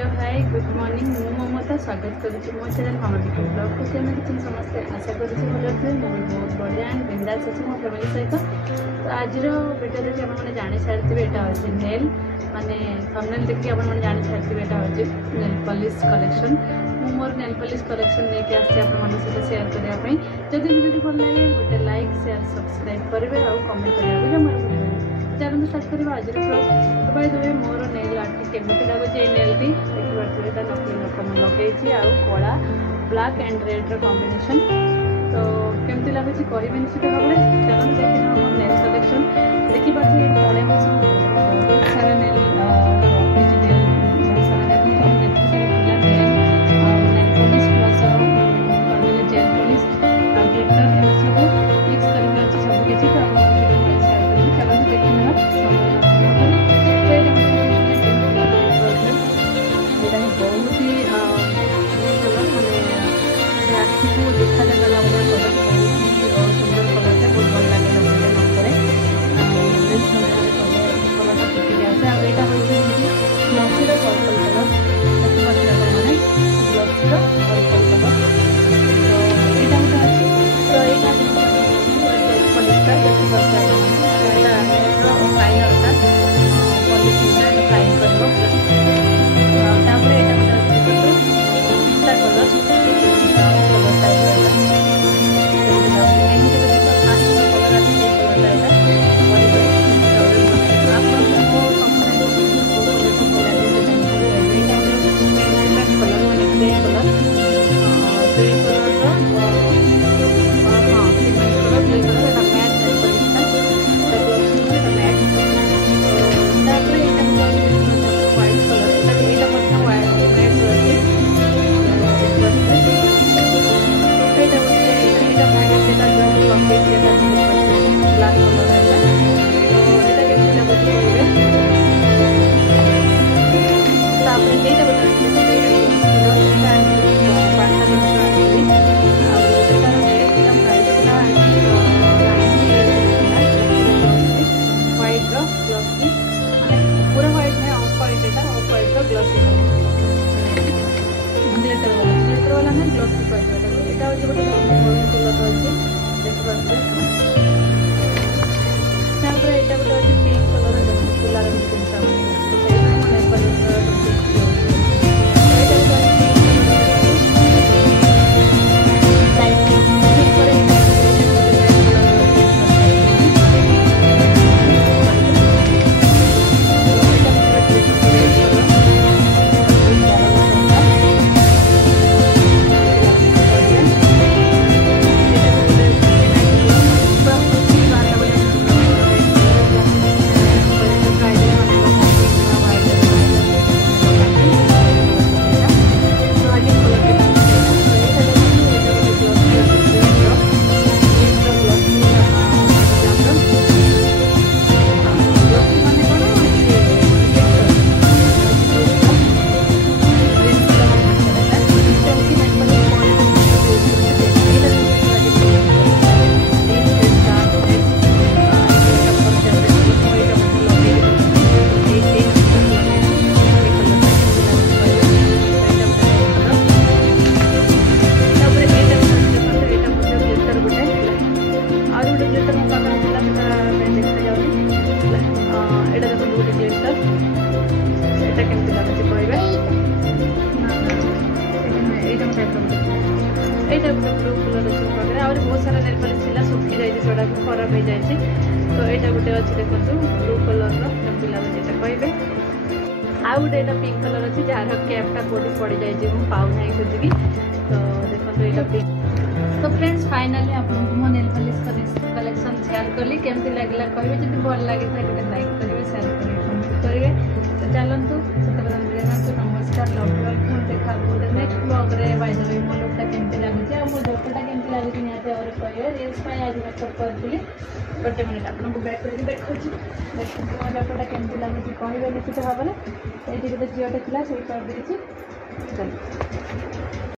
Hello hi good morning मु ममता स्वागत करुच्ची मो चैनल ममता ब्लॉग को केमती समस्ते आशा करुच्ची भल थे मुझे बहुत बढ़िया एंड बिंदास अच्छी मो फैमिली सहित। तो आज वीडियो देखिए आपने जानी सारी यहाँ अच्छे नेल माने थंबनेल देखिए आपने जानी सारी यहाँ अच्छे नेल पॉलिश कलेक्शन मु मोर नेल पॉलिश कलेक्शन लेके आसती सहित शेयर करने जब वीडियो भल लगे गोटे लाइक शेयर सब्सक्राइब करेंगे और कमेंट करने जमा चलते स्टार्ट करवा आज ब्लॉग। तो भाई तुम्हें मोर नेल आर्ट केमी लगे नेल टी देखिए नकली नक लगे कला ब्लैक एंड रेड कॉम्बिनेशन। तो केमती लगुच कह निश्चित भाव में चलते देखिए मोर नेल कलेक्शन देखिए तले बहुत सारा नेल देखा जाता कलर बहुत सुंदर कलर है बहुत भल लगे नंबर कलर फुटिक आसे यहाँ ग्लसीर पर्पल कलर देखिए मैंने ग्लसीर पर्पल कलर। तो यहाँ गोटे अच्छी तो यहाँ पॉलिशटा देखिए फाइनरटा पॉलिशिंगटा फ्राई कर ब्लू कलर अच्छे पाखे आहुरी बहुत सारा नेल पॉलिश थी सुखी जाए खराब हो जाए। तो यहाँ गोटे अच्छे देखो ब्लू कलर केमती लगे कहे आउ गोटे यहाँ पिंक कलर अच्छी जार कैपटा कौटी पड़ जाए पाऊना खोजिकी। तो देखो यहाँ पिंक। तो फ्रेंड्स फाइनाली आपको मो नेल पॉलिश कलेक्शन शेयर कली केमती लगे कहे जब भल लगे गोटे लाइक करेंगे शेयर करेंगे कमेंट करेंगे। तो चलतु से नमस्कार लव देखा गोटे नेक्स्ट ब्लॉग रे बाय द वे मो लुकटा केमती लगुच आ मो जपटा केमती लगुच निहाती और कहे रील्स आज मेकअप करी गोटे मिनिट आपको बैक करके देखो देखो मो जपटा केमती लगुच कहे निश्चित भाव में ये गोटे झीटे था से कर देती चल।